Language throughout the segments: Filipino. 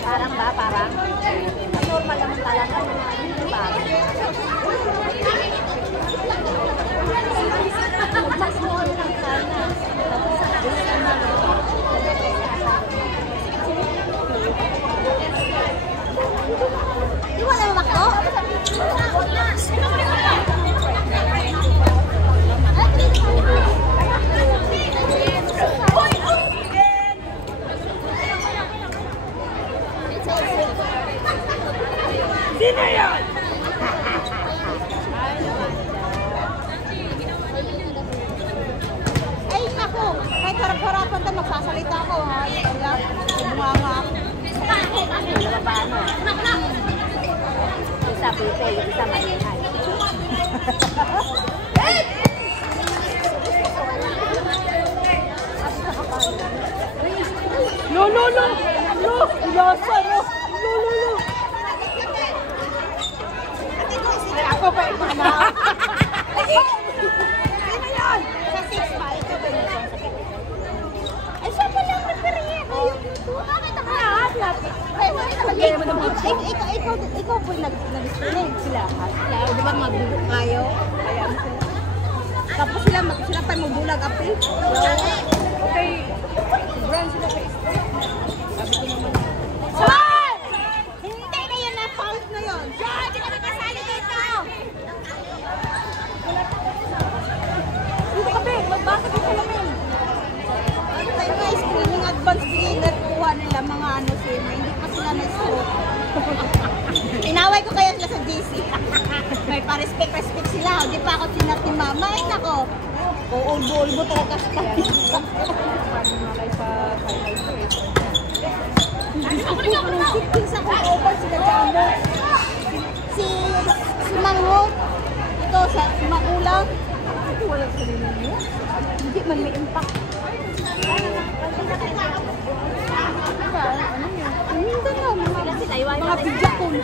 Parang ba? Parang? Normal naman talaga. Mas small lang sana. Di wala yung makto? Sino yan? Ay, naku! Kahit harap-harapan tayo, magsasalita ko, ha? Kaya, bumanga ako. Dalawa ba ano? Isa pipe, yung isa maingay. No, no, no! No! Ilasa, no! No, no, no! Ako ba yung mama? Sino yan? Sa 6 pa, ito ba yun? Ay, siya pala ang referee. Bakit ang lahat? Ikaw po nag-display sila. Di ba magbulog kayo? Kaya mo sila. Tapos sila pa magbulag api. Okay. Brand sila sa isa. Sabi ko naman. Sir! Hindi na yun na fault na yun. Diyan! Hindi ka nakasali dito! Dito ka, Ben. Magbasa ko sa lamin. Ano tayo nga screening advance beginner kuha nila mga ano sila. Hindi pa sila na-stroke. Inaway ko kaya sila sa GC. May pa-respect sila. Hindi pa ako sinat ni mama. Ay nako. Uulbo-ulbo talaga sa tayo. Pinsa ko over sila Jamo. Si Manghot. Ito sa Magulang. Wala sa ninyo. Hindi man may impact. Ano yun? Hindi na. Mga bijakon.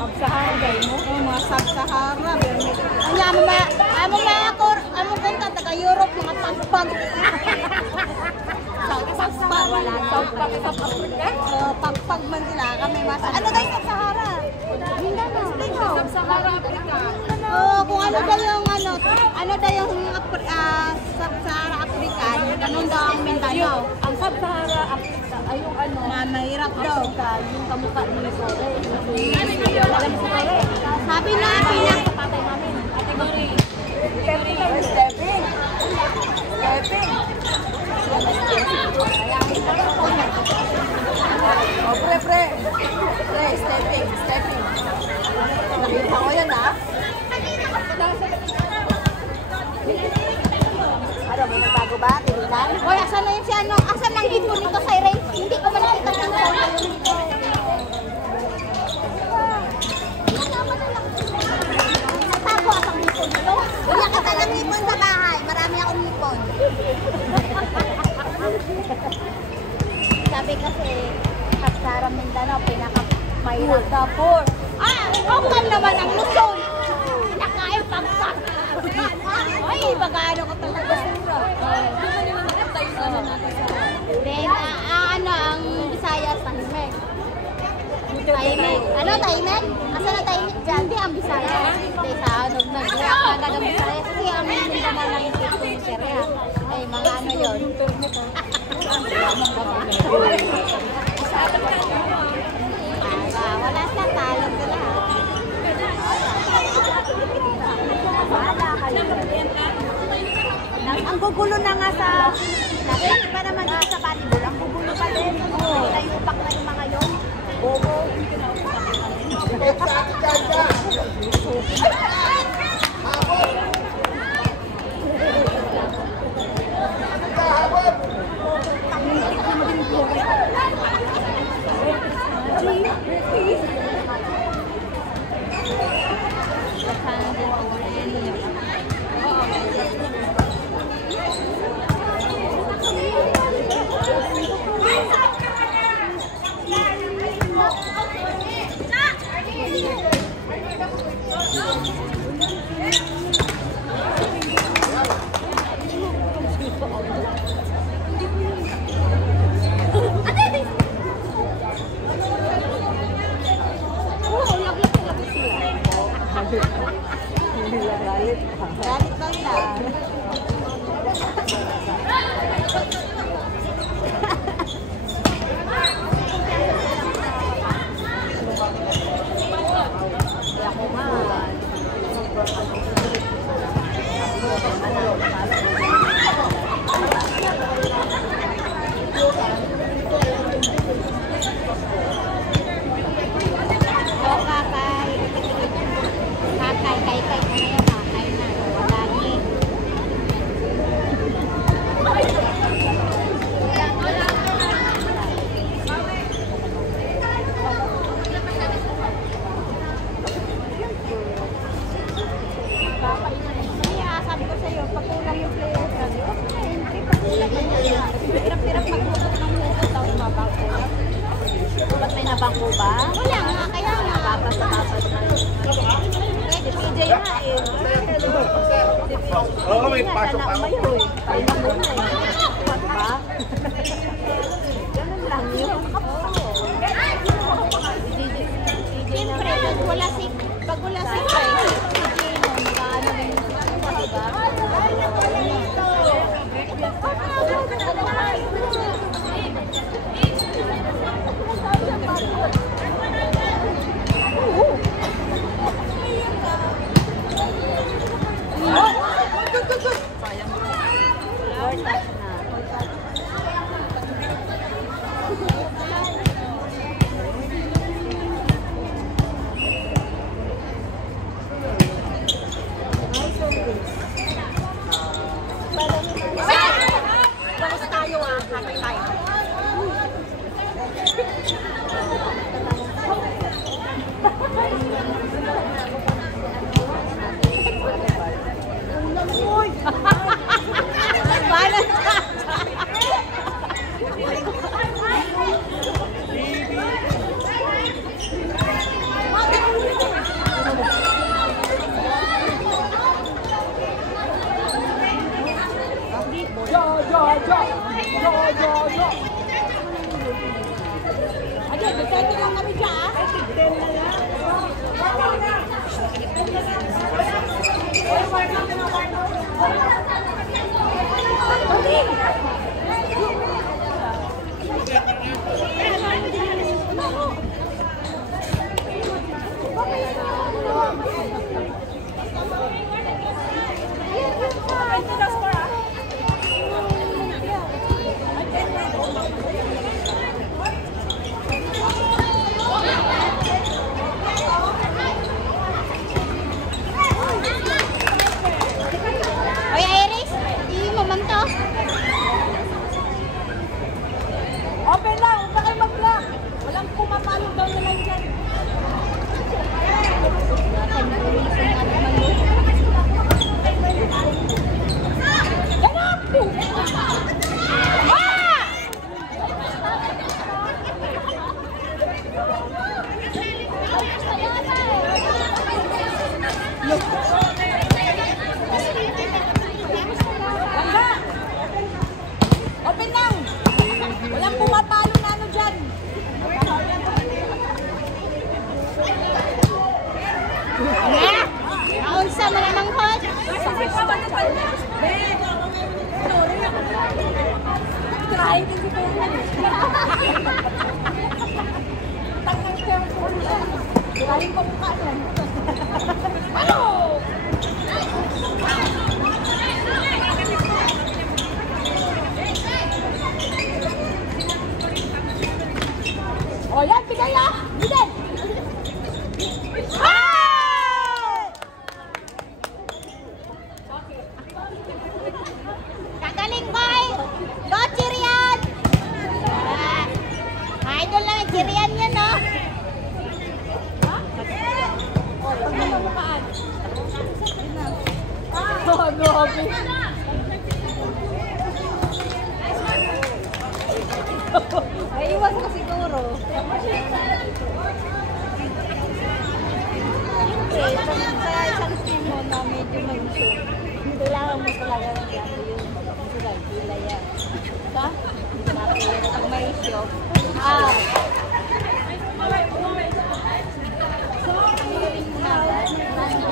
Sub-Sahara guys mo? Mga Sub-Sahara. Amo punta taga Europe, mga pagpag. South Africa? Pagpag man sila kami. Ano tayo Sub-Sahara? Sub-Sahara Africa. Kung ano daw yung Sub-Sahara African, ganun daw ang Mindanao. Ang Sub-Sahara Africa ay yung ano? Mahirap daw. Yung kamukha ni Sore. Alam mo Sore? Sabi na, Patay namin. Category. Stepping. Oh, pre. Stepping. Nakita ko yan, ha? ano, may nagbago ba? Tilitan? Hoy, asan na yun si ano? Asan ang ipon nito sa erase? Hindi ko man nakita ng photo yung ito. Natago ang ipon nito. Wala ka talang ipon sa bahay. Marami akong ipon. Sabi kasi, Sub-Sahara Mindanao, pinaka-mahirap. Tapos. Open naman ang Luzon. Pinakain pagpak. Ay, magano ko talaga. Then, ang Visayas, Tahimek. Ano, Tahimek? Asan na Tahimek dyan? Hindi, ang Visayas. Hindi, sa nagkuha ka ng Visayas. Kasi ang Mindanao lang yung tipong serya. Ay, mga ano yun. Wala sa talong ka lang. Ang gugulo na nga sa hindi pa naman dito sa volleyball. Ang gugulo pa din. Layupak na yung mga yun. Oo. Galit. Galit lang lang. Ako man. O, kakay. Kakay, kay na ngayon, kakay na. Wala ni. Kaya sabi ko sa'yo, pag kulang yung player, sabi ko, siyempre, pag kulang yung player. Hirap-hirap maghugot ng hugot, tapos mabangko. Ba't may nabangko ba? Wala nga, kaya nga. Tapas na. Si PJ nga eh. Oo, may pasok ako. ako. Pahinga muna eh. What ba? Ganun lang yun. Siyempre, pag wala si Kai, mag-ano rin yung diba? Lord, touch na. Balas tayo kakay tayo. Balas Ayan, dito lang kami dyan. Oy, Iris, hindi mo man to. Open lang, huwag na kayo mag-block. Walang pumapalo daw na lang dyan. Open lang! Walang pumapalo na ano dyan. Naunsa mo namang hot. Try din si Kuya. Tangang siya ko siya. Galing pa mukha lang. Ano? O yan, bigay na! Bigay! Kagaling, boy! Go, Chirian! Idol lang, Chirian yan, no? Oh, grabe. Ay, iwas ka siguro. Siyempre, sa isang team mo na medyo mag-shoot, kailangan mo talaga ng gato yun. Sila, sila yan. Diba? Pag may show. So, ang galing mo na ba?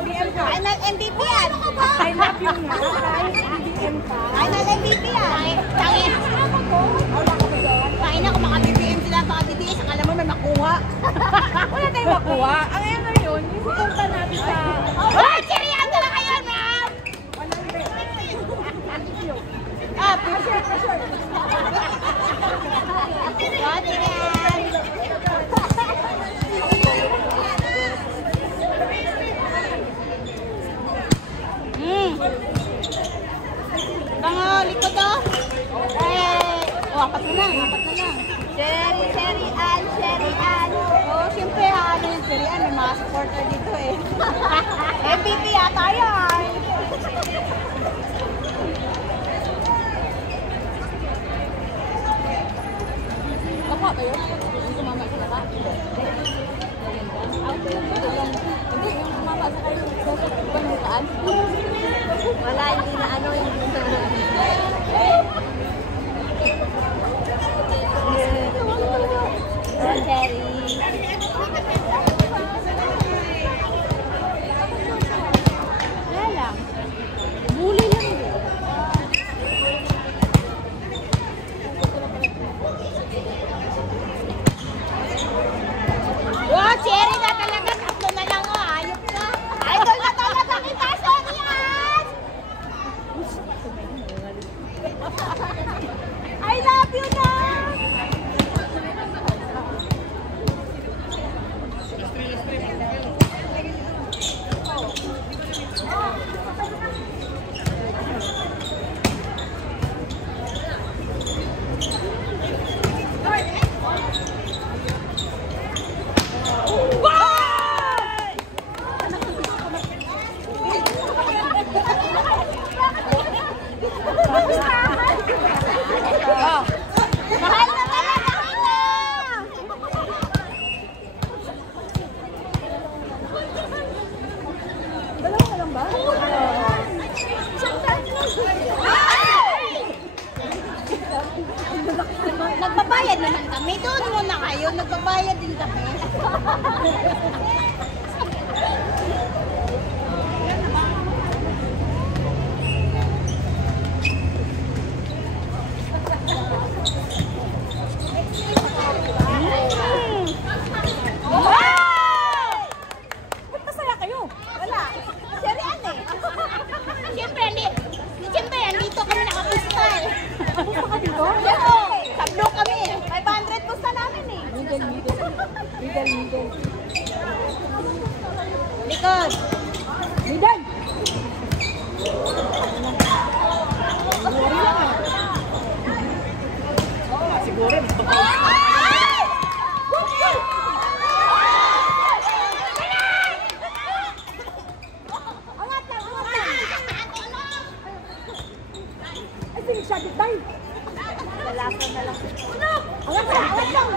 Final MVP yan. I love you nga. Kahit BBM ka. Final MVP yan. Tangin. Kain na kung maka-BBM sila, baka BBS, akala mo may makuha. Wala tayong makuha. Ang ano yun, yung pupunta natin sa... Ay, chirihan talaga yun, ma'am! Ah, pressure. Pwede yan. Bango, likod oh. Oh, apat na lang. Sherry Ann. Oh, siyempre ano yung Sherry Ann, may mga supporter dito eh. MVP yata yan. Baka ba yun? Yung sumama sila ka? Hindi, yung sumama sa kayo. Banutaan? Wala, hindi na ano yung... Cherry. Wala lang. Bully lang yun. Wow, Cherry na talaga. Tatlo na lang oh. Ayok na. Idol na talaga kita, Cherry Ann. I love you na. Mahal na talaga kita! Dalawa ka lang ba? Nagbabayad naman kami. Doon muna kayo. Nagbabayad din kami. Ba't masaya kayo? Wala. Cherry Ann eh. Siyempre, andito kami nakapusta eh. Gusto ka dito? Tablo kami. 500 pusta namin eh. Middle. Likod. Middle! Siguro. Angat lang. Ay, sinig siya, tayo. Lalasa na lang. Angat lang.